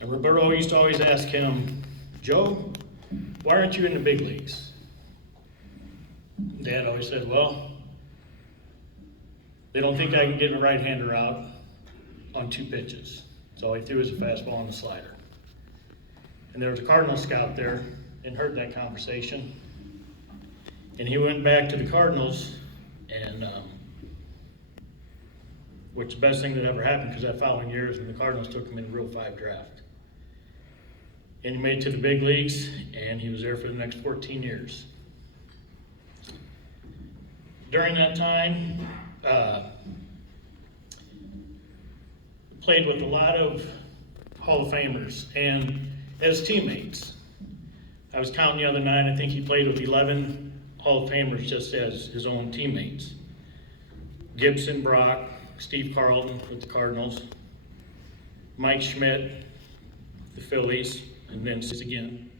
And Roberto used to always ask him, Joe, why aren't you in the big leagues? Dad always said, well, they don't think I can get a right-hander out on 2 pitches. So all he threw was a fastball and a slider. And there was a Cardinal scout there and heard that conversation. And he went back to the Cardinals, and which is the best thing that ever happened, because that following year is when the Cardinals took him in the Rule 5 draft. And he made it to the big leagues, and he was there for the next 14 years. During that time, played with a lot of Hall of Famers and as teammates. I was counting the other night, I think he played with 11 Hall of Famers just as his own teammates. Gibson, Brock, Steve Carlton with the Cardinals, Mike Schmidt, the Phillies, and then again,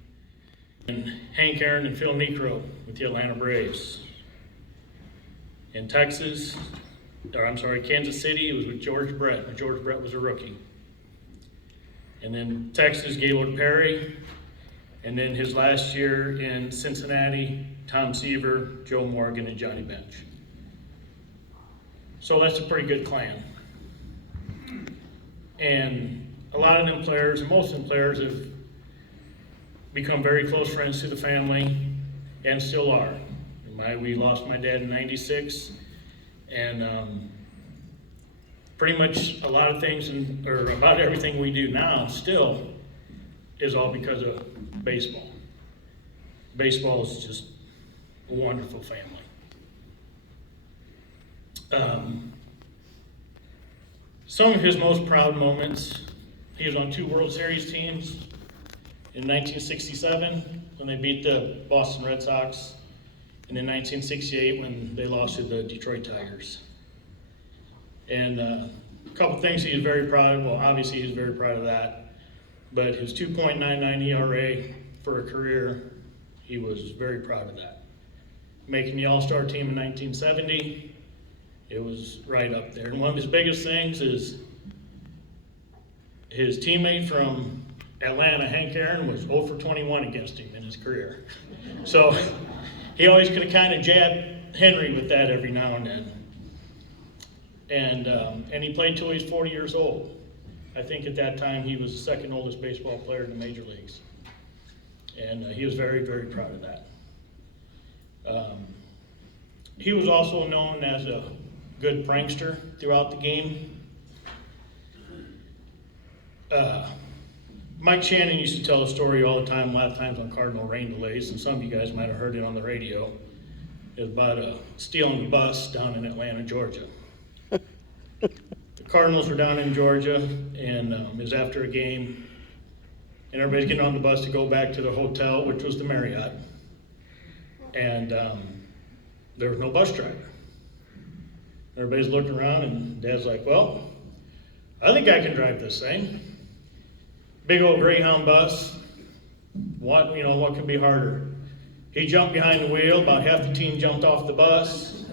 and Hank Aaron and Phil Niekro with the Atlanta Braves. In Kansas City, it was with George Brett, when George Brett was a rookie. And then Texas, Gaylord Perry, and then his last year in Cincinnati, Tom Seaver, Joe Morgan, and Johnny Bench. So that's a pretty good clan. And a lot of them players, and most of them players, have become very close friends to the family, and still are. We lost my dad in '96, and pretty much a lot of things, or about everything we do now still is all because of baseball. Baseball is just a wonderful family. Some of his most proud moments, he was on 2 World Series teams in 1967 when they beat the Boston Red Sox, and in 1968 when they lost to the Detroit Tigers. And a couple things he was very proud of. Well, obviously he was very proud of that, but his 2.99 ERA for a career, he was very proud of that. Making the All-Star team in 1970, it was right up there. And one of his biggest things is his teammate from Atlanta, Hank Aaron, was 0 for 21 against him in his career. So he always could have kind of jabbed Henry with that every now and then. And he played till he was 40 years old. I think at that time he was the second oldest baseball player in the major leagues. And he was very, very proud of that. He was also known as a good prankster throughout the game. Mike Shannon used to tell a story all the time, a lot of times on Cardinal rain delays, and some of you guys might have heard it on the radio. It was about stealing a bus down in Atlanta, Georgia. The Cardinals were down in Georgia, and it was after a game, and everybody's getting on the bus to go back to the hotel, which was the Marriott, and there was no bus driver. Everybody's looking around, and Dad's like, well, I think I can drive this thing. Big old Greyhound bus. What can be harder? He jumped behind the wheel, about half the team jumped off the bus,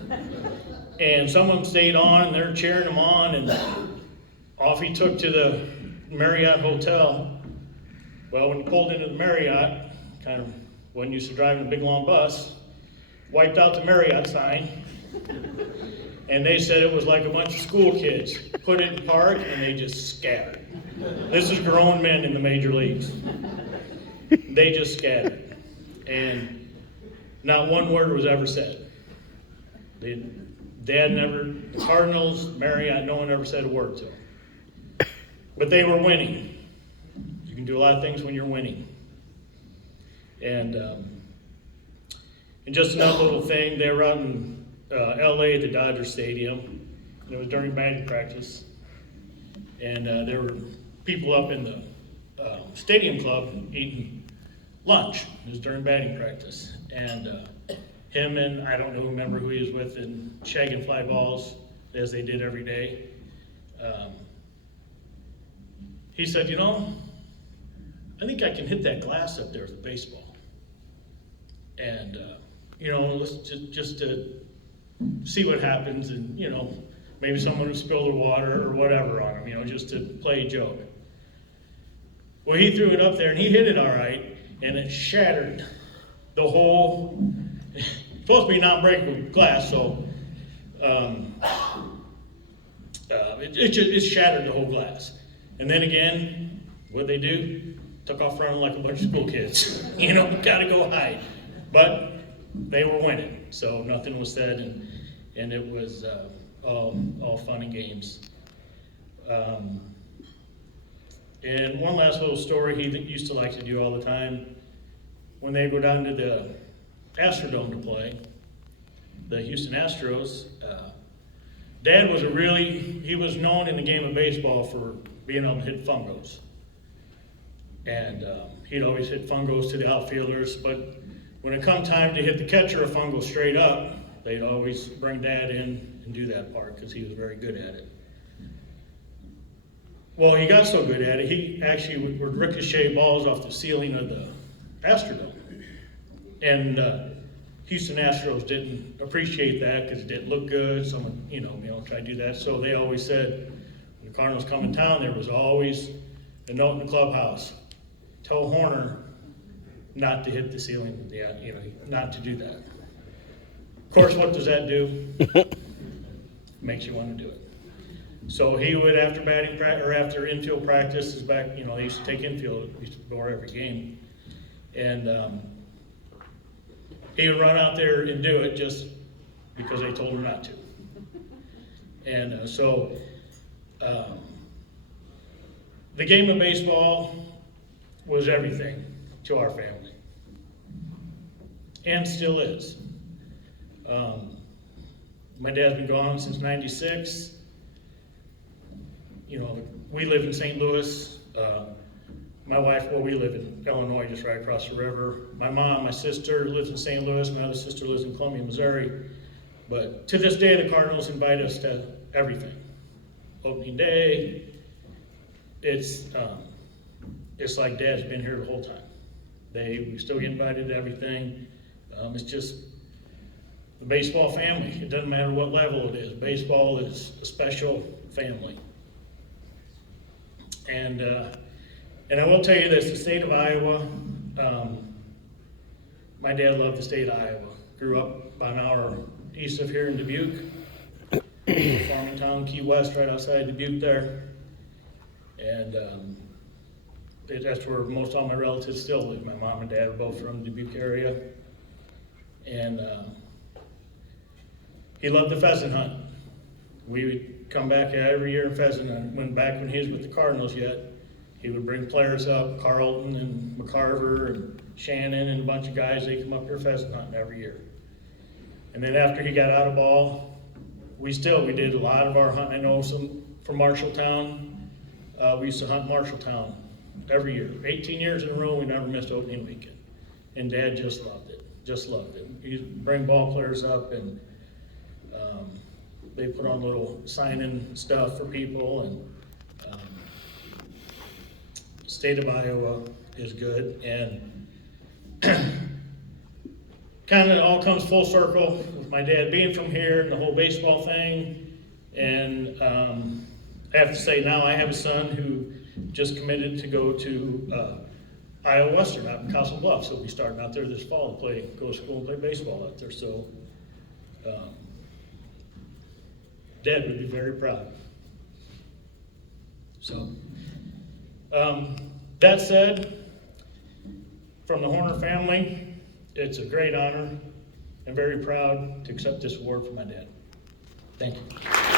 and some of them stayed on, and they're cheering him on, and off he took to the Marriott Hotel. Well, when he pulled into the Marriott, kind of wasn't used to driving a big long bus, wiped out the Marriott sign, and they said it was like a bunch of school kids put it in park and they just scattered. This is grown men in the major leagues. They just scattered, and not one word was ever said. Dad never, the Cardinals, Marriott, no one ever said a word to them. But they were winning. You can do a lot of things when you're winning. And just another little thing, they were out in LA at the Dodger Stadium, and it was during batting practice. And there were people up in the stadium club eating lunch. It was during batting practice. And him and, I don't remember who he was with, and shagging fly balls as they did every day. He said, I think I can hit that glass up there with a baseball. And, let's just to see what happens, and, maybe someone will spill their water or whatever on him, just to play a joke. Well, he threw it up there and he hit it all right, and it shattered the whole, supposed to be non-breakable glass, so it shattered the whole glass. And then again, what'd they do? Took off running like a bunch of school kids. You know, gotta go hide. But they were winning, so nothing was said, and it was all fun and games. And one last little story he used to like to do all the time. When they go down to the Astrodome to play, the Houston Astros, Dad was he was known in the game of baseball for being able to hit fungos. And he'd always hit fungos to the outfielders, but when it come time to hit the catcher a fungo straight up, they'd always bring Dad in and do that part because he was very good at it. Well, he got so good at it, he actually would ricochet balls off the ceiling of the Astrodome. And Houston Astros didn't appreciate that because it didn't look good. Someone, tried to do that. So they always said, when the Cardinals come in town, there was always a note in the clubhouse. Tell Hoerner not to hit the ceiling, not to do that. Of course, what does that do? Makes you want to do it. So he would, after batting practice, or after infield practice, they used to take infield, used to go every game. And he would run out there and do it just because they told him not to. And the game of baseball was everything to our family, and still is. My dad's been gone since '96. We live in St. Louis. My wife, we live in Illinois, just right across the river. My mom, my sister lives in St. Louis. My other sister lives in Columbia, Missouri. But to this day, the Cardinals invite us to everything. Opening day, it's like Dad's been here the whole time. We still get invited to everything. It's just the baseball family. It doesn't matter what level it is. Baseball is a special family. And I will tell you this, the state of Iowa, my dad loved the state of Iowa. Grew up about an hour east of here in Dubuque, farming town, Key West, right outside Dubuque there. And that's where most all my relatives still live. My mom and dad are both from the Dubuque area. And he loved the pheasant hunt. We would come back every year and pheasant hunt. Back when he was with the Cardinals yet, he would bring players up, Carlton and McCarver and Shannon and a bunch of guys. They come up here pheasant hunting every year. And then after he got out of ball, we did a lot of our hunting. I know some from Marshalltown. We used to hunt Marshalltown every year. 18 years in a row, we never missed opening weekend. And Dad just loved it. He'd bring ball players up, and they put on little sign-in stuff for people. And state of Iowa is good, and kind of all comes full circle with my dad being from here and the whole baseball thing. And I have to say, now I have a son who just committed to go to Iowa Western out in Castle Bluffs. So we'll be starting out there this fall to go to school and play baseball out there. So Dad would be very proud. So that said, from the Hoerner family, it's a great honor. I'm very proud to accept this award from my dad. Thank you.